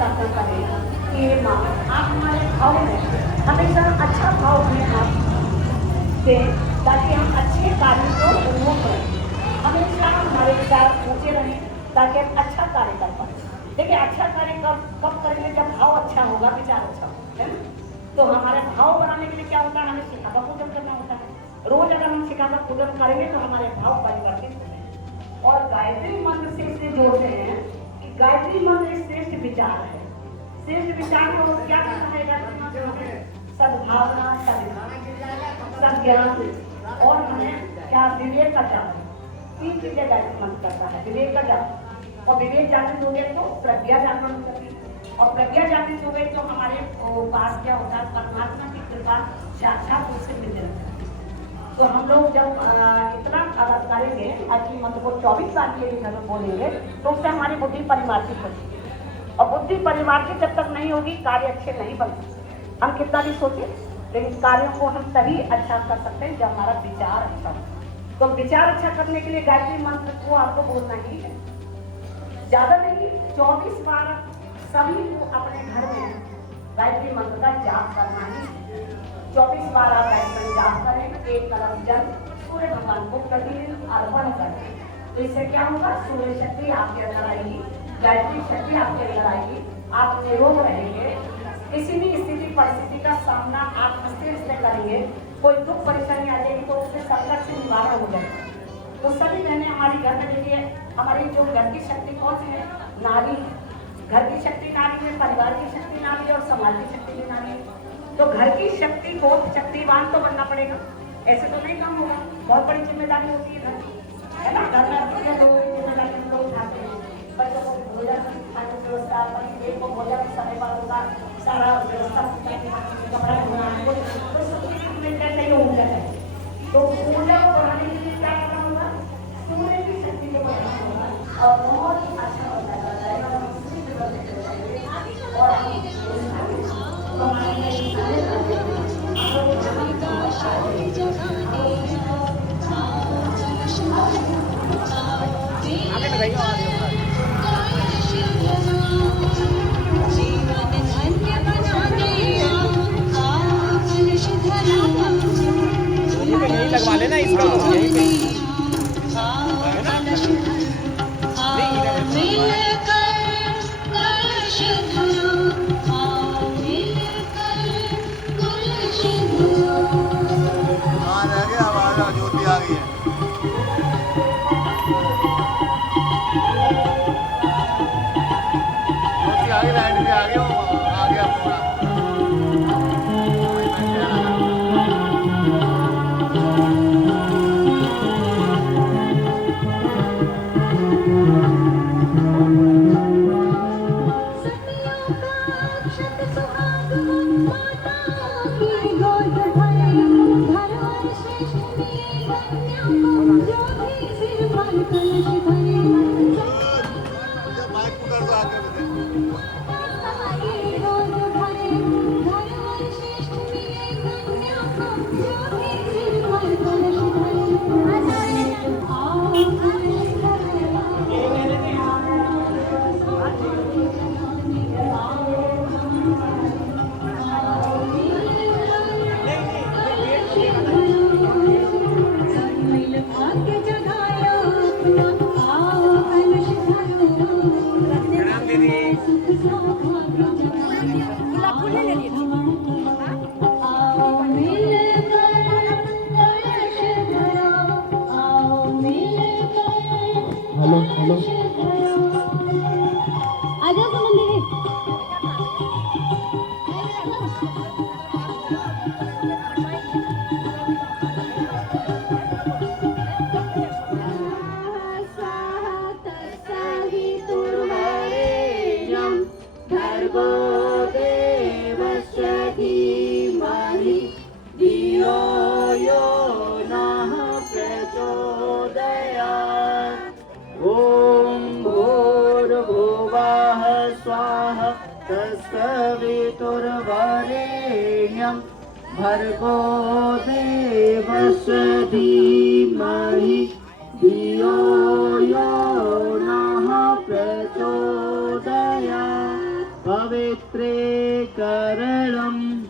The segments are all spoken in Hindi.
प्रार्थना करें कि हे माँ आप हमारे भाव में हमेशा अच्छा भाव में आप दें, ताकि हम अच्छे कार्य को उपभोग करें, हमेशा हमारे विचार ऊँचे रहें ताकि हम अच्छा कार्य कर पाए। देखिए अच्छा कार्य कब करेंगे, जब भाव अच्छा होगा, विचार अच्छा होगा, है ना। तो हमारे भाव बनाने के लिए क्या होता है, हमें शिखा का पूजन करना होता है। रोज अगर हम शिखा का पूजन करेंगे तो हमारे भाव परिवर्तित होते हैं। और गायत्री मंत्र से इसे जोड़ते हैं कि गायत्री मंत्र एक श्रेष्ठ विचार है। श्रेष्ठ विचार को क्या करना है, गायत्री मंत्र सद्भावना, सज्ञान और हमें क्या विवेक का जाप। 3 चीजें गायत्री मंत्र करता है, विवेक का जाप, और विवेक जागृत हो गए तो प्रज्ञा जागृत करती है, और प्रज्ञा जागृत हो गई तो हमारे पास क्या होता है, परमात्मा की कृपा साक्षात उससे मिलने लगता है। तो हम लोग जब इतना अगर करेंगे, गायत्री मंत्र को 24 साल के लिए हम बोलेंगे, तो उससे हमारी बुद्धि परिमार्जित होती है, और बुद्धि परिमार्जित जब तक नहीं होगी कार्य अच्छे नहीं बन सकते। हम कितना भी सोचें, लेकिन कार्यों को हम तभी अच्छा कर सकते हैं जब हमारा विचार अच्छा हो। तो विचार अच्छा करने के लिए गायत्री मंत्र को आपको बोलना ही है, ज्यादा नहीं, 24 बार सभी को अपने घर में गायत्री मंत्र का जाप करना ही। 24 बार आप गायत्री जाप करें, 1 कलश जल सूर्य भगवान को प्रतिदिन अर्पण करें। तो इससे क्या होगा, सूर्य शक्ति आपके अंदर आएगी, गायत्री शक्ति आपके अंदर आएगी, आप निरोग रहेंगे। किसी भी स्थिति परिस्थिति का सामना आप हंसते हंसते करेंगे। कोई दुख परेशानी आ जाएगी तो उससे संकट से निवारण हो जाएगा। तो सभी बहनें हमारी घर में देखिए, हमारी जो घर की शक्ति कौन सी है, नारी। घर की शक्ति नारी है, परिवार की शक्ति नारी है, और समाज की शक्ति भी नारी है। तो घर की शक्ति को शक्तिवान तो बनना पड़ेगा, ऐसे तो नहीं काम होगा। बहुत बड़ी जिम्मेदारी होती है घर, है ना। घर में लोगों की जिम्मेदारी हम लोग उठाते हैं, बच्चों को भोजन खाने की व्यवस्था, पति को भोजन समय पर होगा, सारा व्यवस्था कपड़ा धोना, तो सबकी नहीं होगा। तो पूजा को बढ़ाने के लिए क्या करना होगा, सूर्य की शक्ति को बढ़ाना होगा, और बहुत ही अच्छा होता है। लगवा लेना इसका यहीं पे। ज्योति आ गई है। ज्योति आ गई, लाइट भी आ गई, आ गया पूरा। भर्गो देवस्य धीमहि धियो यो नः प्रचोदयात्। पवित्रीकरणम।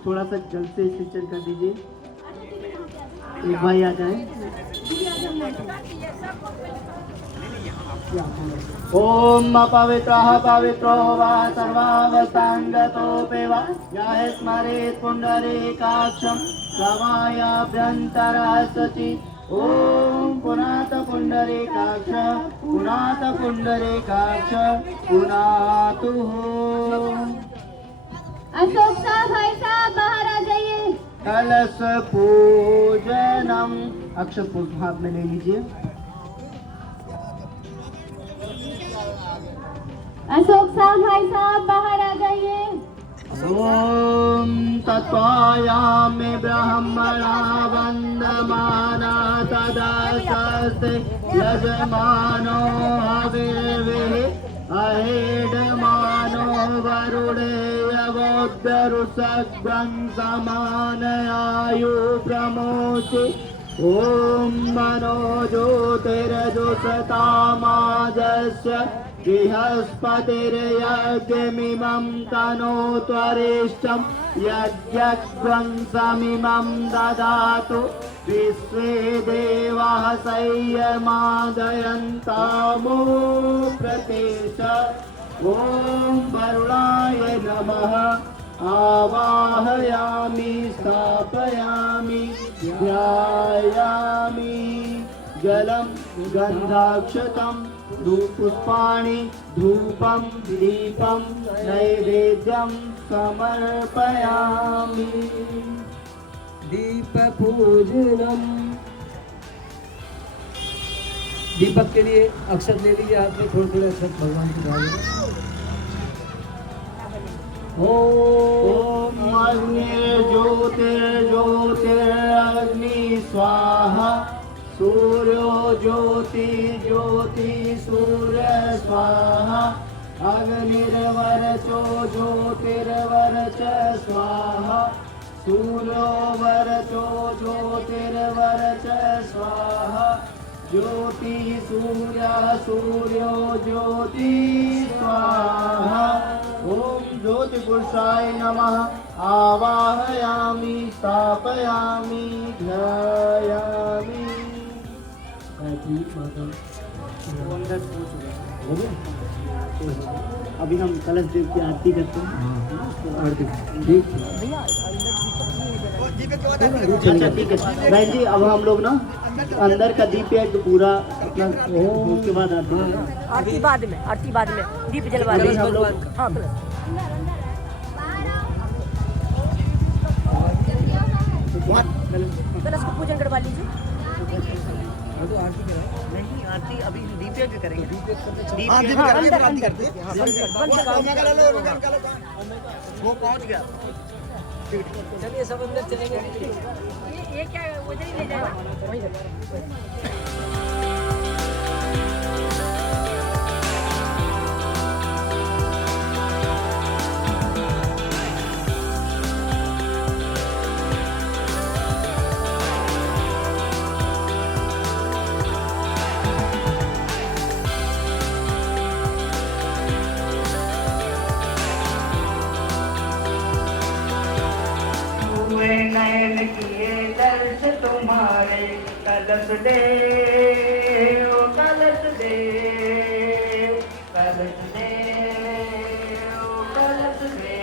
थोड़ा सा जल्द से सिंचन कर दीजिए। एक भाई आ जाए। ओम अपवित्रः पवित्रो वा सर्वावस्थांगतोऽपि वा यः स्मरेत् पुण्डरीकाक्षं समायाभ्यन्तरः शुचि। ओम पुनात पुण्डरीकाक्ष पुनात पुण्डरीकाक्ष पुनातु। अशोक साहब, भाई साहब बाहर आ जाइए। कलश पूजनम। अक्षत पुष्प हाथ में ले लीजिए। अशोक साहब, भाई साहब बाहर आ जाइए। ओम तत्वायामि ब्रह्मणा वन्दमाना तदा शस्ते यजमानो हविर्भिः अहेडमानो वरुणेयवोद्धरुषग्रं समानयायु प्रमोचि। ओम मनो ज्योतिर्जुषतामाजस्य बृहस्पतिर्यज्ञमिमं तनोत्वरिष्ठं यज्ञध्वंसमिमं ददातु। विश्वे देवाः संयमादयन्तामो प्रतेश। ओम वरुणाय नमः। आवाहयामि स्थापयामि ध्यायामि। जलं गन्धाक्षतं धूपपुष्पाणि धूपं दीपं नैवेद्यं समर्पयामि। दीपपूजनम। दीपक के लिए अक्षत ले लीजिए हाथ में, थोड़े थोड़े अक्षत भगवान की डालिए। ओम अग्निर्ज्योतिर्ज्योतिरग्नि स्वाहा। सूर्यो ज्योति ज्योति सूर्य स्वाहा। अग्निर्वरचो ज्योतिर्वरच स्वाहा। सूर्यो वरचो ज्योतिर्वरच स्वाहा। ज्योति सूर्य सूर्यो ज्योति स्वाहा। ओम ज्योति पुरुषाय नमः। आवाहयामि स्थापयामि ध्यायामि। अभी हम कलश देव की आरती करते हैं। अच्छा ठीक है बहन जी। अब हम लोग ना अंदर का दीप एक पूरा अपना उसके बाद आरती करेंगे। आरती बाद में दीप जलवा अभी हम लोग हाँ कलश को पूजन करवा लीजिए। नहीं आरती अभी दीप यज्ञ करेंगे। वो पहुंच गया। चलिए सब अंदर चलेंगे। ये क्या उधर ही ले जाएगा। नयन किए दर्श तुम्हारे कलश दे कलश दे कलश दे कलश दे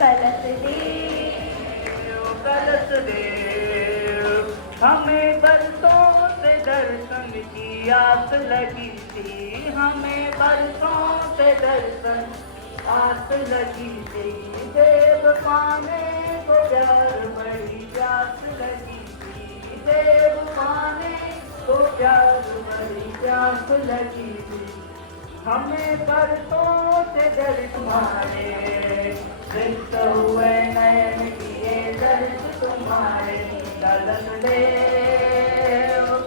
कलश दे कलश दे। हमें बरसों से दर्शन की आस लगी थी। हमें बरसों से दर्शन आस लगी थी। देव पाने को प्यार बड़ी प्यास लगी थी। देव पाने को प्यार बड़ी प्यास लगी थी। हमें बरसों से दर्श तुम्हारे रिक्त हुए नयन किए दर्श तुम्हारे। कलश दे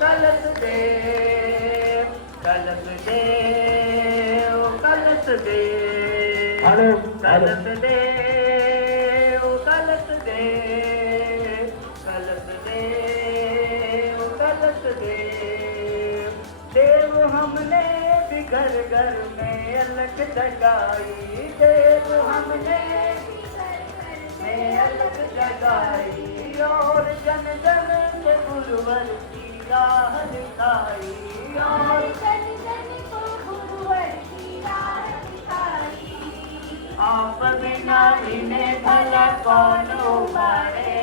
कलश दे कलश दे कलश दे कलश दे कलश दे कलश दे कलश दे। हमने भी घर घर में अलग जगाई, देव हमने में अलग जगाई और जन जन के गुरुवर की राह दिखाई, और जन जन को गुरुवर की राह दिखाई। आप बिना इन्हें भला कौन उबारे,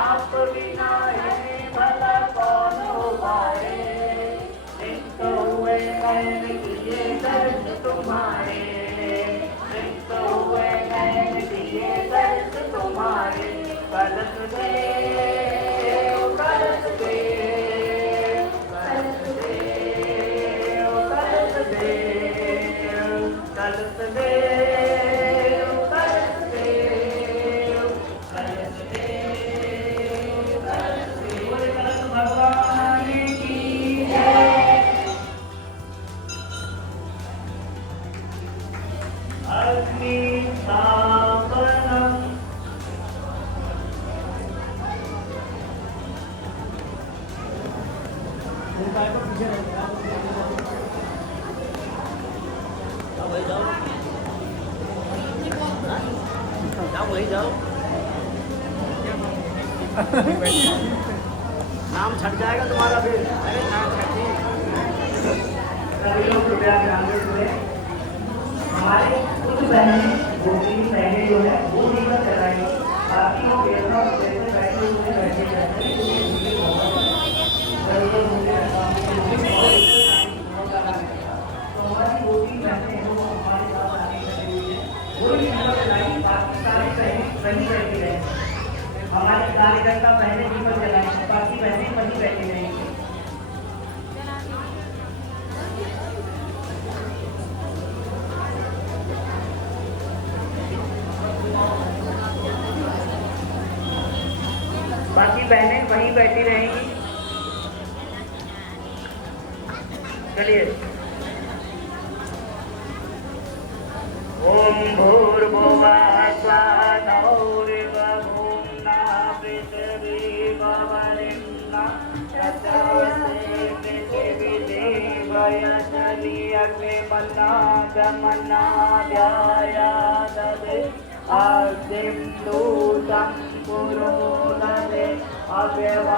आप बिना इन्हें भला कौन उबारे, दिन तो हुए नैन किए दर्द तुम्हारे, दिन तो हुए नैन किए दर्द तुम्हारे, कलश दे कलश दे कलश दे कलश दे नाम छट जाएगा तुम्हारा फिर। अरे नाम छटे सभी लोग कृपया ध्यान से सुने। हमारे कुछ बहनें वो तीन बहनें जो है वो दीपक जलाएंगी, बाकी वो बेहतर जैसे बैठे हुए बैठे रहते हैं। तो हमारी वो तीन बहनें हैं वो हमारे साथ आने लगी हुई है, वो दीपक जलाएंगी, बाकी सारी बहनें वहीं बैठी रहेंगी। हमारे कार्यकर्ता पहले दीपक जलाएंगे, बाकी बहनें वहीं बैठी रहेंगी। बाकी बहनें वहीं बैठी रहेंगी। चलिए। ओम भूर्भुवः स्वः नौर्भूम्ना पृथिवी भवनिम्ना तस्यै पृथिवी देवयजनि अग्निमन्ना जमन्ना ध्यायाददे आदिं दूतं पुरोदरे अव्यवाहमुपागमे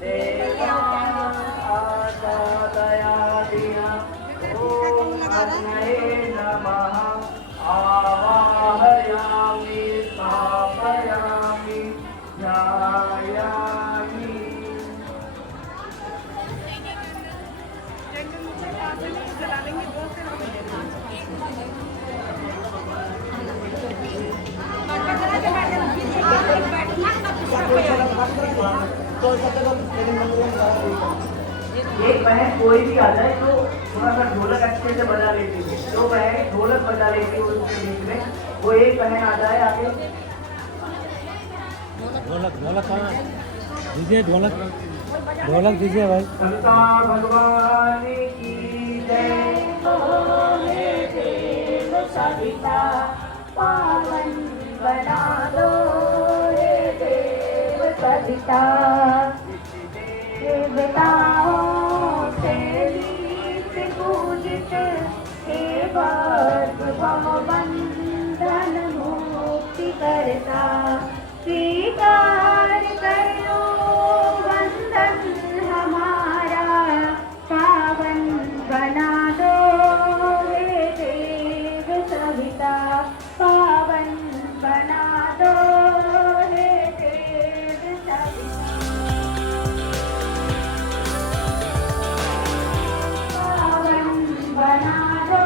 देवादयादिना ओम अन्ये नमः आवाहयामि स्थापयामि ध्यायामि। एक बहन कोई भी आ जाए तो थोड़ा सा ढोलक अच्छे से बजा लेती है, जो बहन ढोलक बजा लेती है उसके बीच में, वो एक बहन आ जाए आगे। ढोलक ढोलक कहाँ दीजिए, ढोलक ढोलक दीजिए भाई। संता भगवान की जय। देव सविता पावन बना दो रे देव सविता, देवताओं से नीत पूजित हे बंधन मुक्ति करता, स्वीकार करो बंधन हमारा, पावन बना दो हे देव सविता, पावन बना दो हे देव सविता, पावन बना दो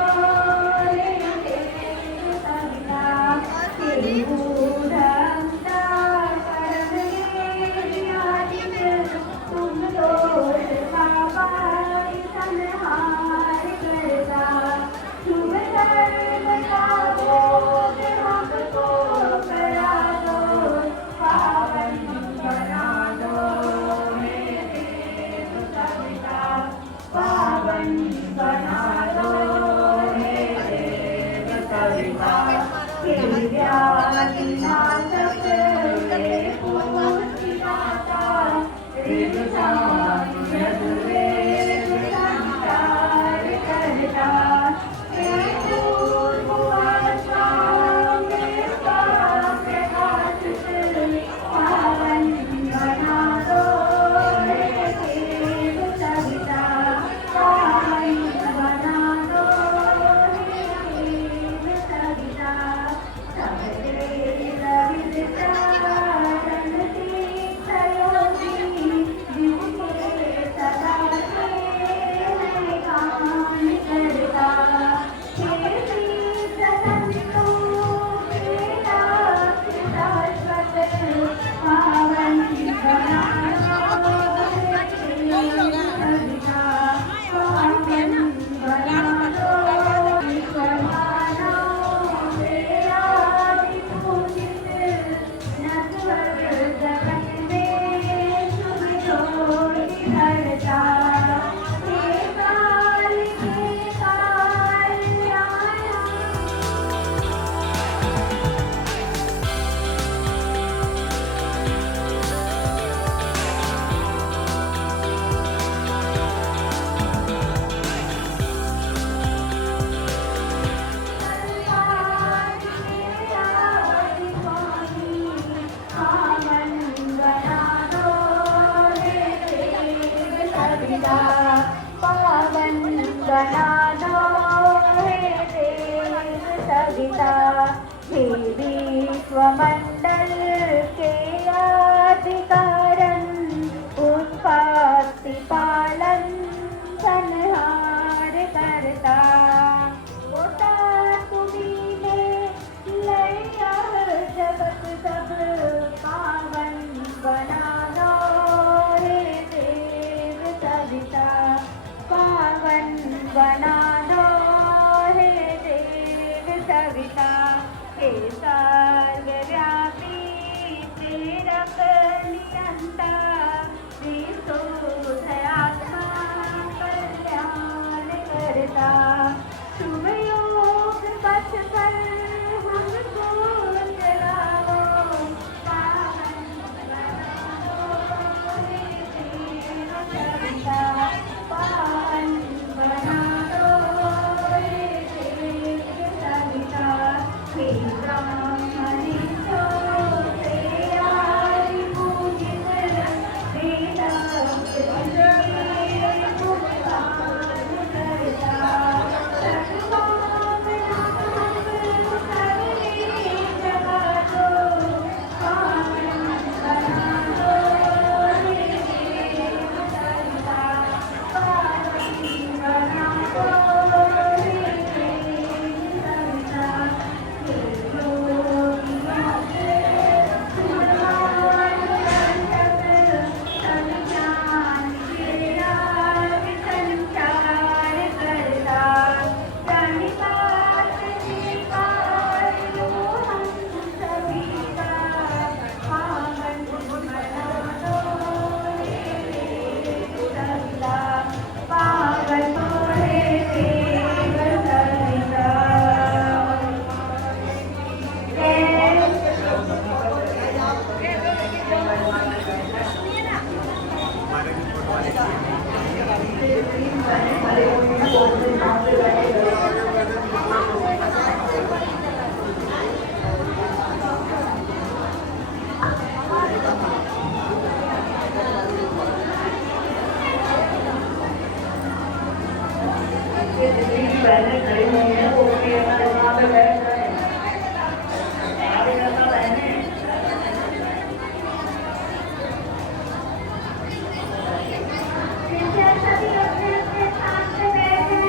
हे देव सविता, तेरी बूढ़ा तुम दोष बाबा संहार करता, शुभ कर्म का भोग हमको करा दो, पावन बना दो हे देव सविता, पावन बना दो हे देव सविता, नाटक पूर्ति दाता सविता पावन बना दो हे देव सविता हे विश्वमंडल के अधिकारन उत्पत्ति पालन संहार करता होता तुम्ही लैया जगत सब पावन बना दो हे देव सविता पावन बना दो हे देव सविता हे सर्वव्यापी प्रेरक निरंता विशुद्धात्मा कल्याण करता शुभ योग पथ पर हमको चलाओ पावन बना दो हे देव सविता पावन बना दो हे देव सविता हे ब्रह्मणि से आदि पूजित वेद बहनें खड़ी हुई हैं वो भी वहाँ पे बैठ गए हमारी नेता बहनें सभी अपने अपने स्थान पे बैठे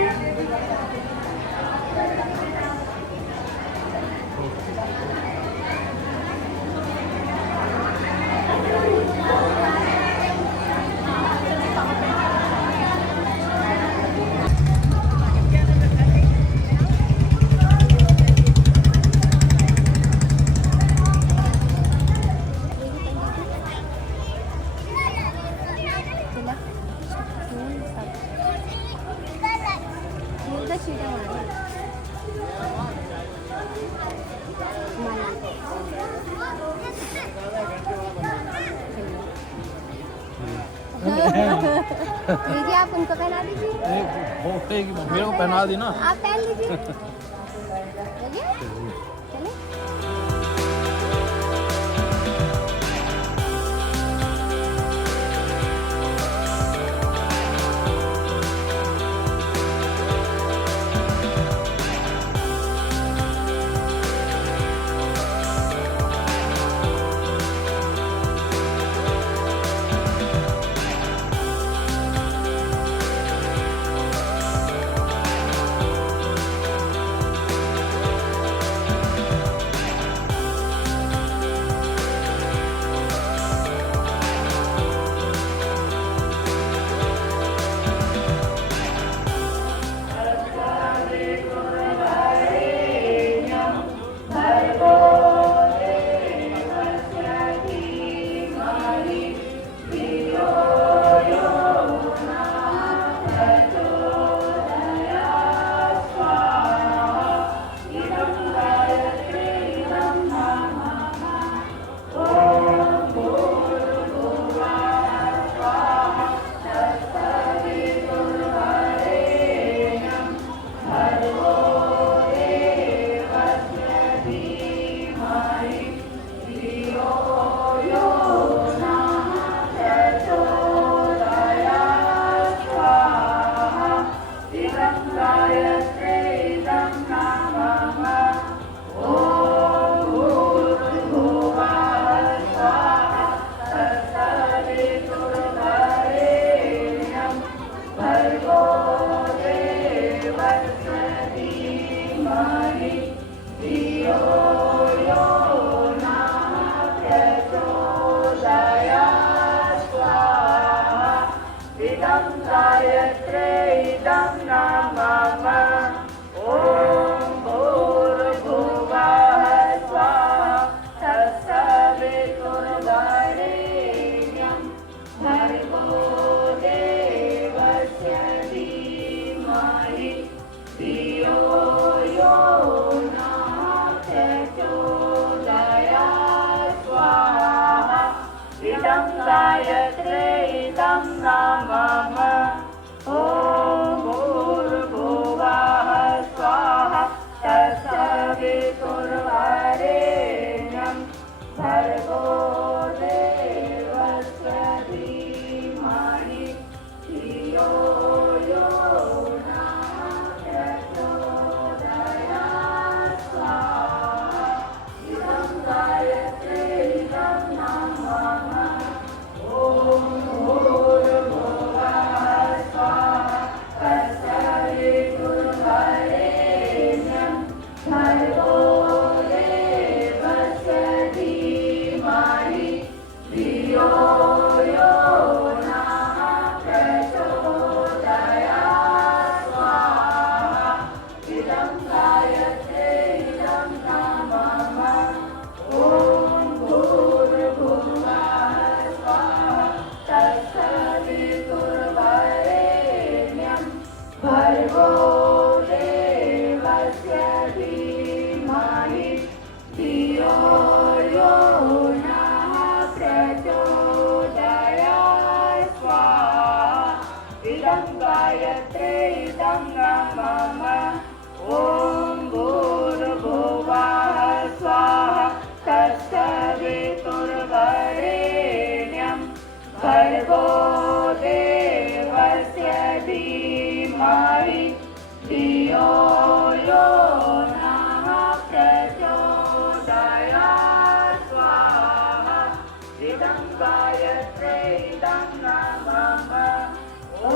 लीजिए आप उनको पहना दीजिए मेरे को पहना दी ना आप पहन लीजिए चलिए चलिए इदं गायत्रे इदं नामम ॐ भूर्भुवः स्वाहा तत्सवितुर्वरेण्यं भर्गो देवस्य धीमहि धियो यो नः प्रचोदयात् स्वाहा इदं गायत्रे इदं नामम ॐ भूर्भुवः स्वाहा तत्सवितुर्वरेण्यं भर्गो देवस्य धीमहि धियो यो नः प्रचोदयात् स्वाहा इदं गायत्रे इदं नामम ॐ भूर्भुवः स्वाहा तत्सवितुर्वरेण्यं भर्गो देवस्य धीमहि धियो यो नः प्रचोदयात् स्वाहा इदं गायत्रे इदं नामम ॐ भूर्भुवः स्वाहा तत्सवितुर्वरेण्यं भर्गो देवस्य धीमहि धियो यो नः प्रचोदयात् स्वाहा इदं गायत्रे इदं नामम ॐ भूर्भुवः स्वाहा तत्सवितुर्वरेण्यं भर्गो देवस्य धीमहि धियो यो नः प्रचोदयात् स्वाहा इदं गायत्रे इदं नामम ॐ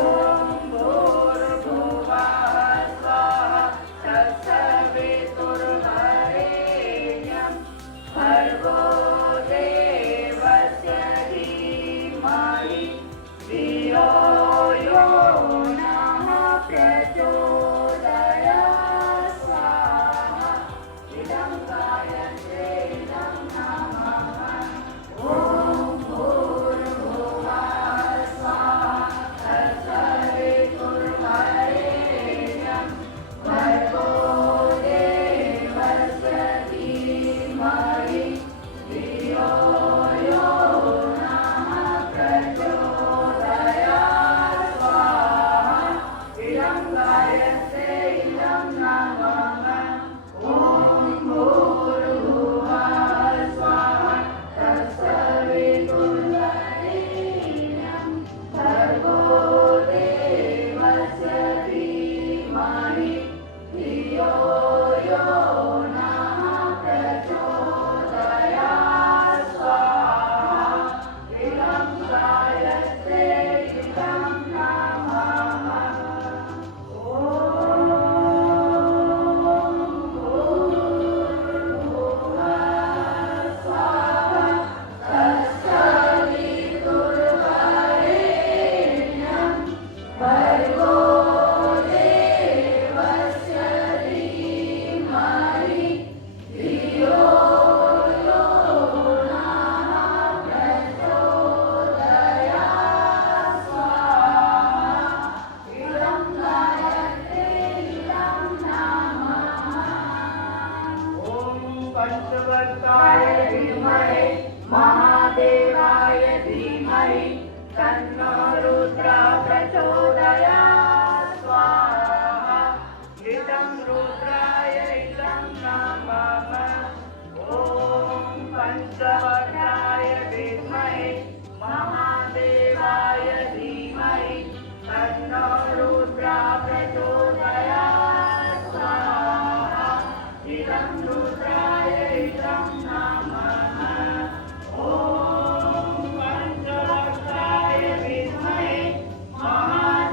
भूर्भुवः स्वाहा तत्सवितुर्वरेण्यं भर्गो देवस्य धीमहि धियो यो नः प्रचोदयात् स्वाहा इदं गायत्रे इदं नामम ॐ भूर्भुवः स्वाहा तत्सवितुर्वरेण्यं भर्गो देवस्य धीमहि धियो यो नः प्रचोदयात् स्वाहा इदं गायत्रे इदं नामम ॐ भूर्भुवः स्वाहा तत्सवितुर्वरेण्यं भर्गो देवस्य धीमहि धियो यो नः प्रचोदयात् स्वाहा इदं गायत्रे इदं नामम ॐ भूर्भुवः स्वाहा तत्सवितुर्वरेण्यं भर्गो देवस्य धीमहि धियो यो नः प्रचोदयात् स्वाहा इदं गायत्रे इदं नामम ॐ पंचवक्त्राय धीमहि महादेवाय धीमहि तन्नो रुद्रः प्रचोदयात् स्वाहा इदं रुद्राय इदं नामम ॐ पंचवक्त्राय धीमहि महादेवाय धीमहि तन्नो रुद्रः प्रचोदयात् स्वाहा इदं रुद्राय इदं नामम ॐ पंचवक्त्राय विद्महे महादेवाय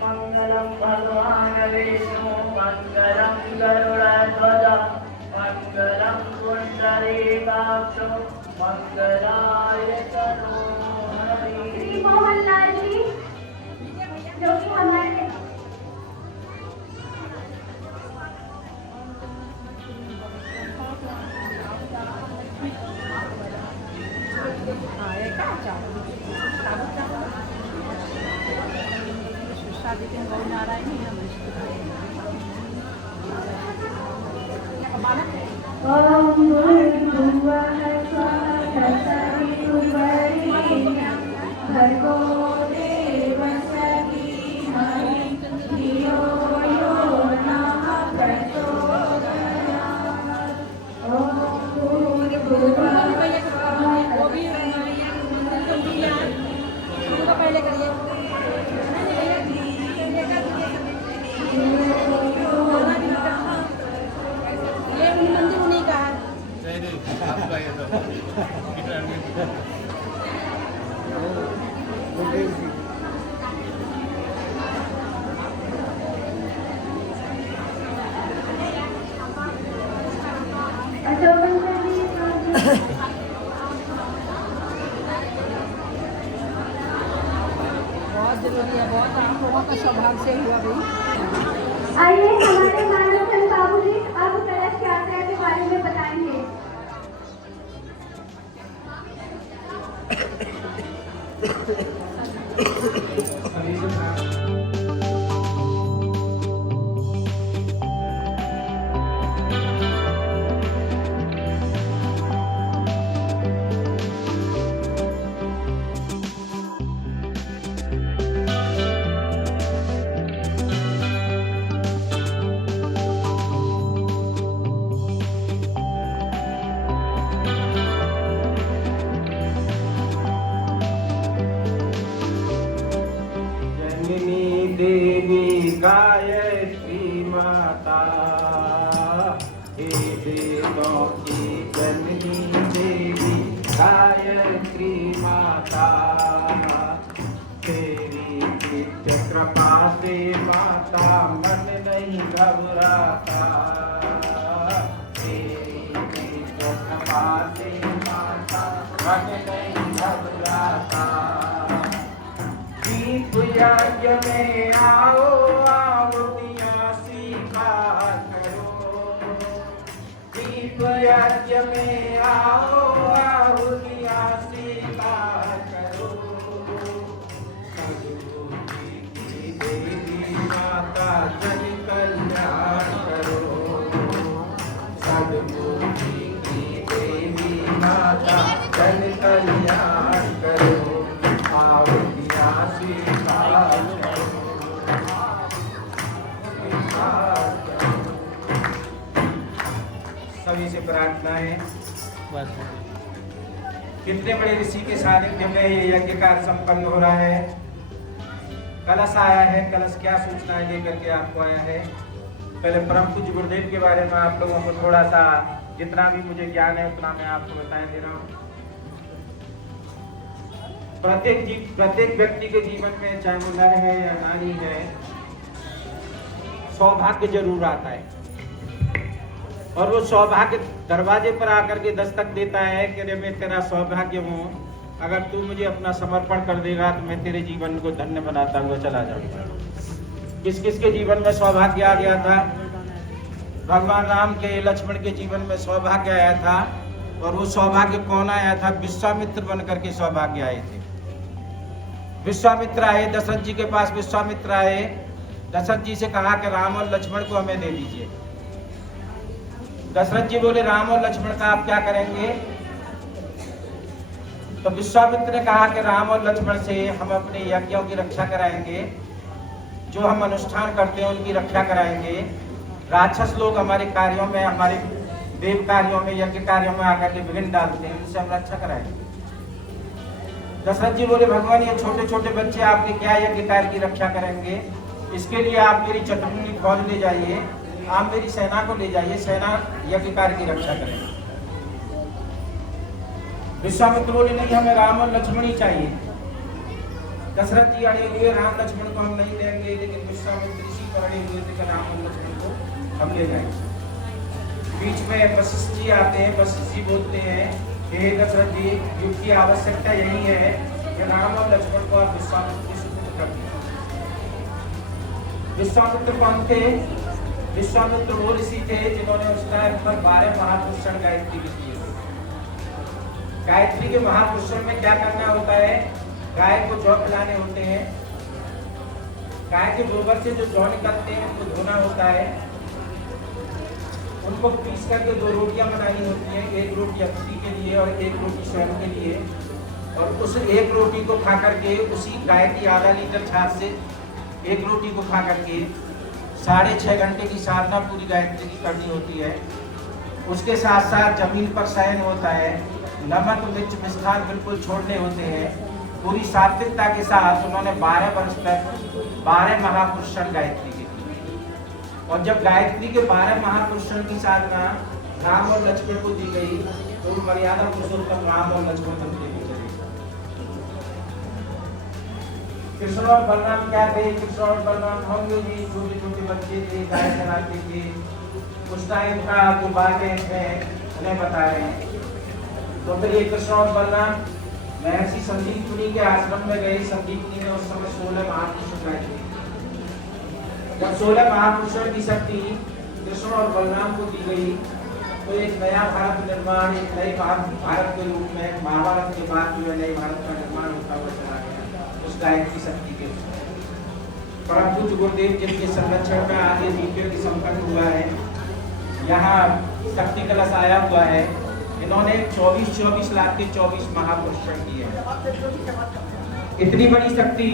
मंगलम भगवान विष्णु मंगलम गरुड़ध्वज मंगलम पुंडरीकाक्ष मंगलाय तनो हरि। श्री मोहनलाल जी जो कि हमारे ओम भूर्भुवः स्वः तत्सवितुर्वरेण्यं भर्गो देवस्य धीमहि धियो यो नः प्रचोदयात्। ओम भूर्भुवः पहले करिए बहुत जरूरी है, बहुत आप लोगों का सौभाग्य से हुआ भाई। आइए हमारे मानव चंद बाबू जी अब कलश यात्रा के बारे में बताएंगे। देवी गायत्री माता हे देवों की जननी देवी गायत्री माता तेरी नित्य कृपा से माता मन नहीं घबराता तेरी नित्य कृपा से माता मन नहीं घबराता दीप यज्ञ में आओ आहुतियाँ स्वीकार करो दीप यज्ञ में आओ आहुतियाँ स्वीकार करो सद्बुद्धि की देवी माता जन कल्याण करो सद्बुद्धि की देवी माता जन कल्याण करो सभी से प्रार्थना है कितने बड़े ऋषि के सानिध्य में ये यज्ञ कार्य संपन्न हो रहा है। कलश आया है, कलश क्या सूचना लेकर के आपको आया है। पहले परम पूज्य गुरुदेव के बारे में आप लोगों को थोड़ा सा जितना भी मुझे ज्ञान है उतना मैं आपको बताए दे रहा हूँ। प्रत्येक व्यक्ति के जीवन में चाहे वो नर है या नारी है सौभाग्य जरूर आता है और वो सौभाग्य दरवाजे पर आकर के दस्तक देता है कि रे मैं तेरा सौभाग्य हूँ, अगर तू मुझे अपना समर्पण कर देगा तो मैं तेरे जीवन को धन्य बनाता हुआ चला जाऊंगा। किस किस के जीवन में सौभाग्य आ गया था? भगवान राम के लक्ष्मण के जीवन में सौभाग्य आया था और वो सौभाग्य कौन आया था? विश्वामित्र बन करके सौभाग्य आए थे। विश्वामित्र आए दशरथ जी के पास। विश्वामित्र आए दशरथ जी से कहा कि राम और लक्ष्मण को हमें दे दीजिए। दशरथ जी बोले राम और लक्ष्मण का आप क्या करेंगे? तो विश्वामित्र ने कहा कि राम और लक्ष्मण से हम अपने यज्ञों की रक्षा कराएंगे, जो हम अनुष्ठान करते हैं उनकी रक्षा कराएंगे। राक्षस लोग हमारे कार्यों में, हमारे देव कार्यों में, यज्ञ कार्यों में आकर के विघ्न डालते हैं, उनसे हम रक्षा कराएंगे। दशरथ जी बोले, भगवान ये छोटे छोटे बच्चे आपके क्या यज्ञ कार्य की रक्षा करेंगे? इसके लिए आप मेरी चतुर्मुखी फौज ले जाइए, आप मेरी सेना को ले जाइए, सेना यज्ञ कार्य की रक्षा करेंगे। विश्वामित्र बोले, नहीं, हमें राम और लक्ष्मण ही चाहिए। दशरथ जी अड़े हुए, राम लक्ष्मण को हम नहीं लेंगे, लेकिन विश्वामित्र ऋषि पर अड़े हुए थे कि राम और लक्ष्मण को हम ले जाएंगे। बीच में वशिष्ठ जी आते हैं, वशिष्ठ जी बोलते हैं, हे दशरथ जी, युग की आवश्यकता यही है कि राम और लक्ष्मण को आप विश्वामित्र के सुपुत्र कर दीजिए। विश्वामित्र कौन थे? विश्वामित्र वो ऋषि थे जिन्होंने उस टाइम पर 12 महापुरुषण गायत्री की थी। गायत्री के महापुरुषण में क्या करना होता है? गाय को जौ खिलाने होते हैं, गाय के गोबर से जो जौ निकलते हैं उनको धोना होता है, उनको पीस करके 2 रोटियां बनानी होती हैं, 1 रोटी अतिथि के लिए और 1 रोटी स्वयं के लिए। और उस 1 रोटी को खा करके, उसी गाय की आधा लीटर छाछ से 1 रोटी को खा करके 6.5 घंटे की साधना पूरी गायत्री की करनी होती है। उसके साथ साथ जमीन पर शयन होता है, नमक मिर्च मिष्ठान बिल्कुल छोड़ने होते हैं। पूरी सात्विकता के साथ उन्होंने 12 वर्ष तक 12 महापुरुषण गायत्री की। और जब गायत्री के 12 महापुरुषण की साधना राम और लक्ष्मण को दी गई, तो मर्यादा पुरुषोत्तम राम और लक्ष्मण बनते हुए चले। कृष्ण और बलराम क्या थे? कृष्ण और बलराम होंगे जी छोटे छोटे बच्चे थे, गाय चराते थे। उस टाइम का जो बातें हैं उन्हें बता रहे हैं। तो फिर ये कृष्ण और बलराम महर्षि संदीपनी के आश्रम में गए। संदीपनी ने उस समय 16 महापुरुषों गाय थी। जब 16 महापुरुषों की शक्ति कृष्ण और बलराम को दी गई, तो एक नया भारत निर्माण, एक नए भारत के रूप में महाभारत के बाद जो है नए भारत का निर्माण होता हुआ चला गया उस गायत्री शक्ति के। परम पूज्य गुरुदेव जिनके संरक्षण में आगे दीपियों की संपन्न हुआ है, यहाँ शक्ति कलश आया हुआ है। इन्होंने 24 लाख के 24 महापुरुषण किए हैं। इतनी बड़ी शक्ति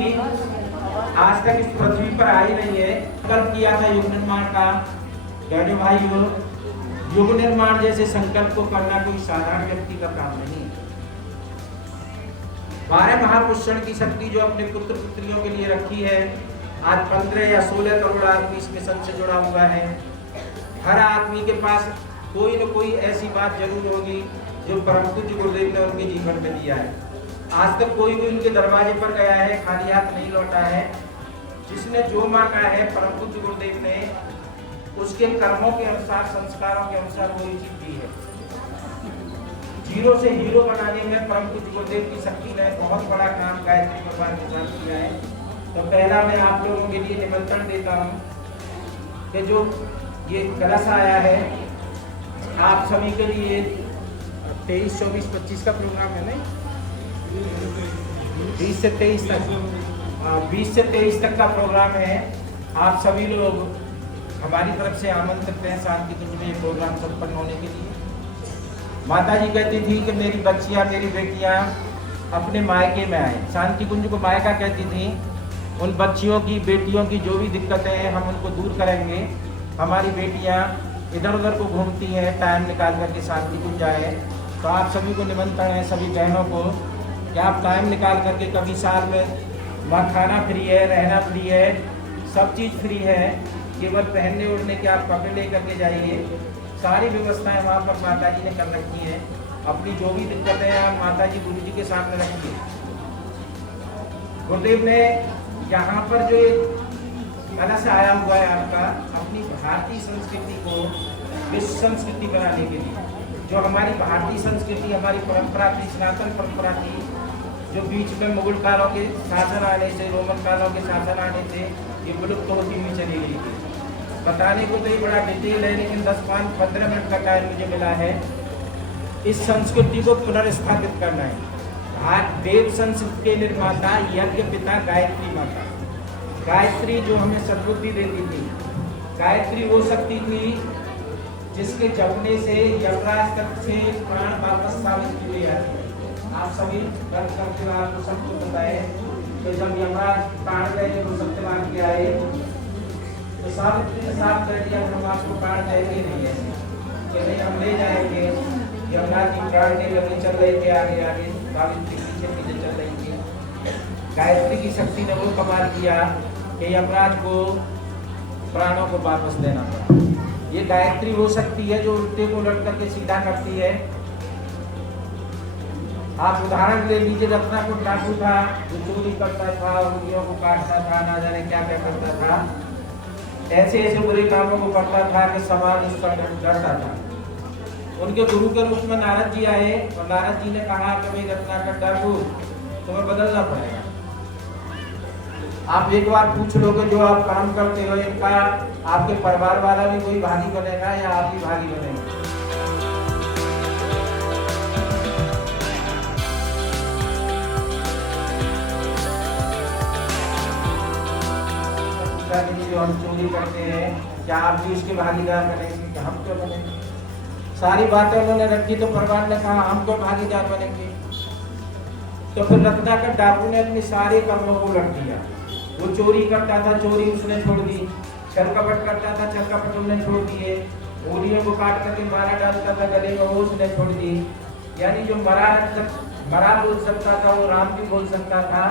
आज तक इस पृथ्वी पर आई नहीं है। संकल्प किया था युग निर्माण का। बहनों भाइयों, युग निर्माण जैसे संकल्प को करना कोई साधारण व्यक्ति का काम नहीं। 12 महापुरुषण की शक्ति जो अपने पुत्र पुत्रियों के लिए रखी है, आज 15 या 16 करोड़ आदमी इस मिशन से जुड़ा हुआ है। हर आदमी के पास कोई न कोई ऐसी बात जरूर होगी जो परम पूज्य गुरुदेव ने उनके जीवन में दिया है। आज तक कोई भी उनके दरवाजे पर गया है खाली हाथ नहीं लौटा है। जिसने जो मांगा है परम पूज्य गुरुदेव ने उसके कर्मों के अनुसार, संस्कारों के अनुसार वही चीज दी है। जीरो से हीरो बनाने में परम पूज्य गुरुदेव की शक्ति ने बहुत बड़ा काम गायत्री भगवान के साथ किया है। तो पहला मैं आप लोगों के लिए निमंत्रण देता हूँ कि जो ये कलश आया है, आप सभी के लिए 23, 24, 25 का प्रोग्राम है नहीं, 20 से 23 तक, 20 से 23 तक का प्रोग्राम है। आप सभी लोग हमारी तरफ से आमंत्रित हैं शांति कुंज में ये प्रोग्राम संपन्न होने के लिए। माता जी कहती थी कि मेरी बच्चियां, मेरी बेटियां अपने मायके में आए। शांति कुंज को मायका कहती थी। उन बच्चियों की, बेटियों की जो भी दिक्कतें हैं हम उनको दूर करेंगे। हमारी बेटियां इधर उधर को घूमती हैं, टाइम निकाल करके शांति कुंज आए। तो आप सभी को निमंत्रण है, सभी बहनों को, कि आप टाइम निकाल करके कभी साल में, वहाँ खाना फ्री है, रहना फ्री है, सब चीज़ फ्री है। केवल पहनने ओढ़ने के आप कपड़े ले करके जाइए। सारी व्यवस्थाएं वहाँ पर माता जी ने कर रखी हैं। अपनी जो भी दिक्कतें हैं आप माता जी, गुरु जी के सामने रखिए। गुरुदेव ने यहाँ पर जो कलश आया हुआ है आपका, अपनी भारतीय संस्कृति को विश्व संस्कृति बनाने के लिए, जो हमारी भारतीय संस्कृति, हमारी परंपरा थी, सनातन परंपरा थी, जो बीच में मुगल कालों के शासन आने से, रोमन कालों के शासन आने से ये विलुप्त होती हुई चली गई थी। बताने को तो ये बड़ा डिटेल है, लेकिन 10-15 मिनट का टाइम मुझे मिला है। इस संस्कृति को पुनर्स्थापित करना है। देव संस्कृति के निर्माता, यज्ञ पिता गायत्री माता। गायत्री जो हमें सद्बुद्धि देती थी, गायत्री वो शक्ति थी जिसके जपने से यमराज तक से प्राण वापस साबित की हुई आती है। आप सभी ग्रंथ करके आपको सबको पता है तो जब यमराज प्राण देने को सत्यवान के आए तो सावित्री ने साफ कर दिया हम आपको प्राण देंगे नहीं है कि नहीं हम ले जाएंगे। यमराज जी प्राण दे लगे चल रहे थे आगे आगे, सावित्री पीछे पीछे चल रही थी। गायत्री की शक्ति ने वो कमाल किया कि यमराज को प्राणों को वापस देना पड़ा। ये गायत्री वो शक्ति है जो उल्टे को उलट करके सीधा करती है। आप उदाहरण ले लीजिए, रत्नाकुट डाकू था जो चोरी करता था, उंगलियों को काटता था, ना जाने क्या क्या करता था, ऐसे ऐसे बुरे कामों को करता था कि समाज उसका डरता था। उनके गुरु के रूप में नारद जी आए और नारद जी ने कहा कि भाई रत्नाकुट डाकू तुम्हें बदलना पड़ेगा। आप एक बार पूछ लोगे जो आप काम करते हो इनका आपके परिवार वाला भी कोई भागी बनेगा या आप ही भागी बनेंगे। जो हम चोरी करते हैं क्या आप भी उसके भागीदार बनेंगे कि हम क्यों बनेंगे? सारी बातें उन्होंने रखी तो परिवार ने कहा हम क्यों भागीदार बनेंगे। तो फिर रत्नाकर डाकू ने अपने सारे कर्मों को रख दिया। वो चोरी करता था, चोरी उसने छोड़ दी। छल कपट करता था, छल कपट उसने छोड़ दिए। उंगलियों को काट करके मारा डालता था गले में, वो उसने छोड़ दी। यानी जो मरा बोल सकता था वो राम भी बोल सकता था।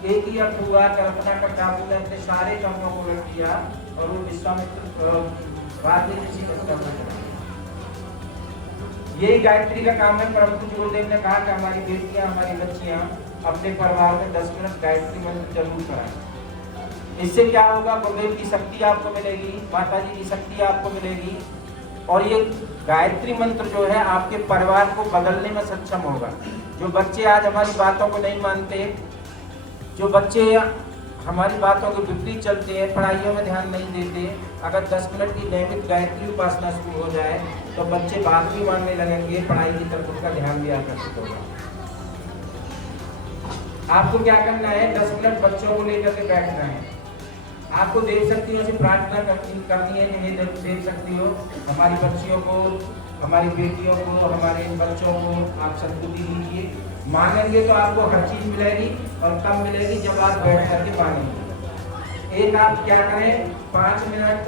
एक ही अर्थ हुआ कि रत्नाकर डाकू ने अपने सारे कर्मों को रख दिया और वो विश्वामित्र बाद में किसी को करना चाहता। यही गायत्री का काम है। परम पूज्य गुरुदेव ने कहा कि हमारी बेटियां, हमारी बच्चियां अपने परिवार में 10 मिनट गायत्री मंत्र जरूर कराएं। इससे क्या होगा, गुरुदेव की शक्ति आपको मिलेगी, माता जी की शक्ति आपको मिलेगी और ये गायत्री मंत्र जो है आपके परिवार को बदलने में सक्षम होगा। जो बच्चे आज हमारी बातों को नहीं मानते, जो बच्चे हमारी बातों के विपरीत चलते हैं, पढ़ाइयों में ध्यान नहीं देते, अगर 10 मिनट की नियमित गायत्री उपासना शुरू हो जाए तो बच्चे बात भी मानने लगेंगे, पढ़ाई की तरफ उनका ध्यान भी आकर्षित होगा। आपको क्या करना है, 10 मिनट बच्चों को लेकर के बैठना है। आपको देव शक्तियों से प्रार्थना करनी है कि हे देव शक्तियों हमारी बच्चियों को, हमारी बेटियों को, हमारे बच्चों को आप सद्बुद्धि दीजिए। मांगेंगे तो आपको हर चीज मिलेगी और कब मिलेगी, जब आप बैठ करके मांगेंगे। एक आप क्या करें, 5 मिनट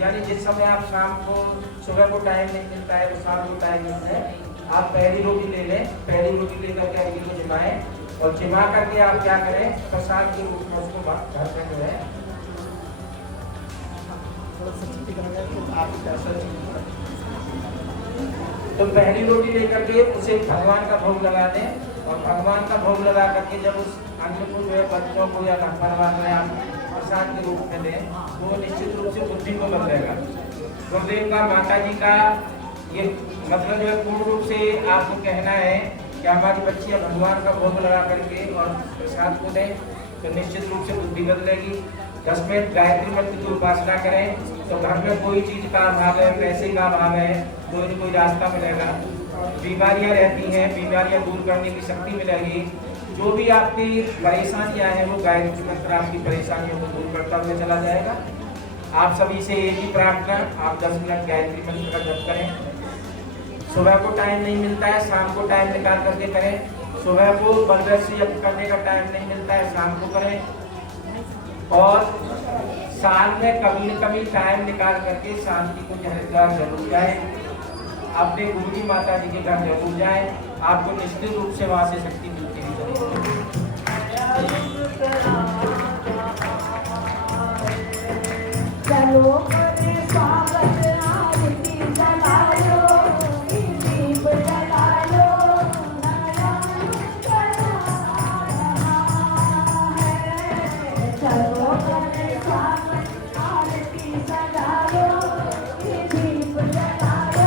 यानी जिस समय आप शाम को, सुबह को टाइम नहीं मिलता है तो शाम को टाइम मिलता है, आप पहली रोटी ले लें। पहली रोटी लेकर के अग्नि को जमाएं और जमा करके आप क्या करें, प्रसाद के रूप में उसको घर में जो है तो पहली रोटी लेकर के उसे भगवान का भोग लगा दें और भगवान का भोग लगा करके जब उस अन्न को जो है बच्चों को या परिवार में आप प्रसाद के रूप में दें तो निश्चित रूप से बुद्धि को बदलेगा। गुरुदेव का, माता जी का ये मतलब जो है पूर्ण रूप से आपको कहना है कि हमारी बच्चियां भगवान का भोग लगा करके और प्रसाद को दें तो निश्चित रूप से बुद्धि बदलेगी। 10 मिनट गायत्री मंत्र की उपासना करें तो घर में कोई चीज का अभाव है, पैसे का अभाव है, कोई न कोई रास्ता मिलेगा। बीमारियां रहती हैं, बीमारियां दूर करने की शक्ति मिलेगी। जो भी आपकी परेशानियां हैं वो गायत्री मंत्र आपकी परेशानियों को दूर करता हुआ चला जाएगा। आप सभी से एक ही प्रार्थना, आप 10 मिनट गायत्री मंत्र का जप करें। सुबह को टाइम नहीं मिलता है, शाम को टाइम निकाल करके करें। सुबह को बलवैत से जप करने का टाइम नहीं मिलता है, शाम को करें। और साल में कभी न कभी टाइम निकाल करके शांति को हरिद्वार जरूर जाए, अपने गुरु जी माता जी के घर जरूर जाए, आपको निश्चित रूप से वहां से शक्ति मिलती है। चलो करे स्वागत आरती जलालो, दीप जलालो, चलो करे स्वागत आरती जलालो, दीप जलालो,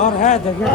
और है देखिए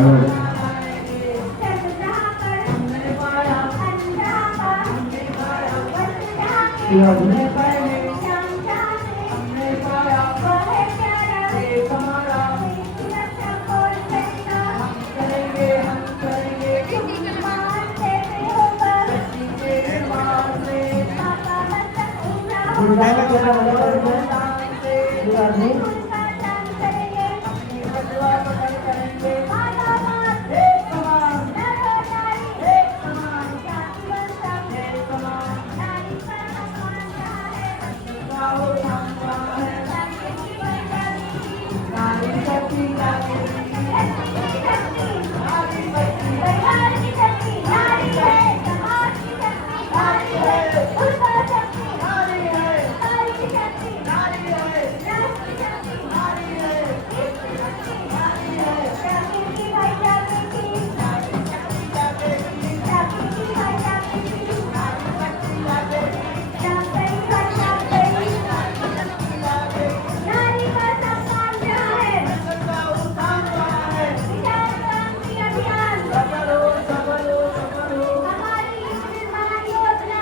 जब जहाँ पर अनजहाँ पर वक्त जहाँ के श्याम जहाँ से वह है प्यारा सुरक्षा और सरिता मानते से होकर पापा मस्तक उमरा होगा उनका दान करेंगे माला मात नर नारी जाति वंशा नारी पर सम्मान जहाँ है शक्ति की परिवार की शक्ति नारी है समाज की शक्ति नारी है उनका शक्ति नारी है नारी की शक्ति नारी है राष्ट्र की शक्ति नारी है देश की शक्ति नारी है जागृति भाई जागृति जागृति भाई जागृति जागृति भाई जागृति नारी का सम्मान जहाँ है विचार क्रांति अभियान हमारी इस निर्माण योजना